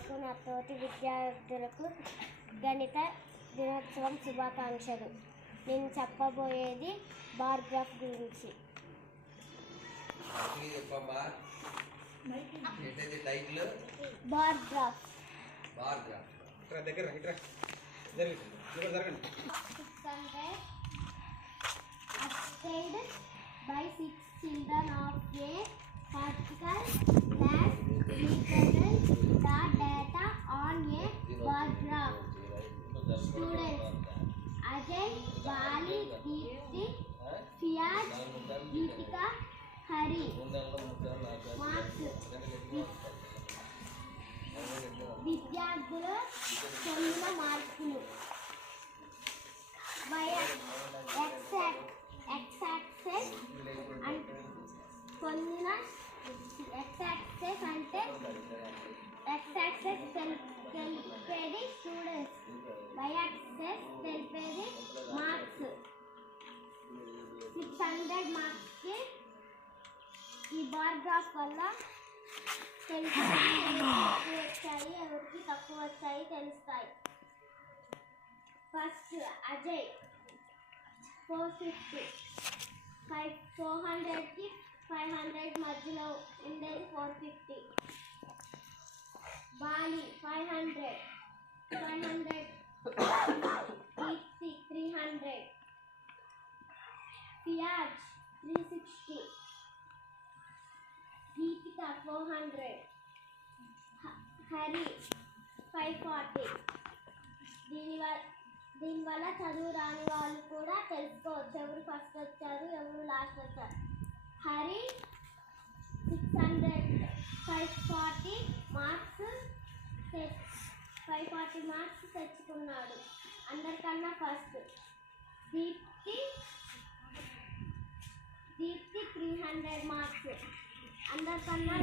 నాకు నా తోటి విద్యార్థులకు గణిత దినోత్సవం శుభాకాంక్షలు. నేను చెప్పబోయేది బార్ గ్రాఫ్ గురించి. Bar graph by 6 children of a particular class represent the data on a bar graph. Students Ajay, Bali, Deepti, Fiyaz, Deepika, Hari. Marks విద్యార్థులు పొందిన మార్కులు. ఎక్స్ యాక్సెస్ పొందిన ఎక్స్ యాక్సెస్ అంటే ఎక్స్ యాక్సెస్ తెలిపేది students, Y axis తెలిపేది marks. 600 మార్క్స్కి ఈ bar graph వల్ల తెలుస్తాయి, ఎవరికి వచ్చాయి ఎవరికి తక్కువ వచ్చాయి తెలుస్తాయి. ఫస్ట్ అజయ్ 450, 400కి 500 మధ్యలో ఉండేది 450. బాలి 500, 300. ఫియాజ్ 360, గీతిక 400, హరి 540. దీనివల్ల చదువు రాని వాళ్ళు కూడా తెలుసుకోవచ్చు ఎవరు ఫస్ట్ వచ్చారు ఎవరు లాస్ట్ వచ్చారు. హరి 540 మార్క్స్ తెచ్చుకున్నాడు, అందరికన్నా ఫస్ట్. దీప్తి 300 మార్క్స్, అందరికన్నా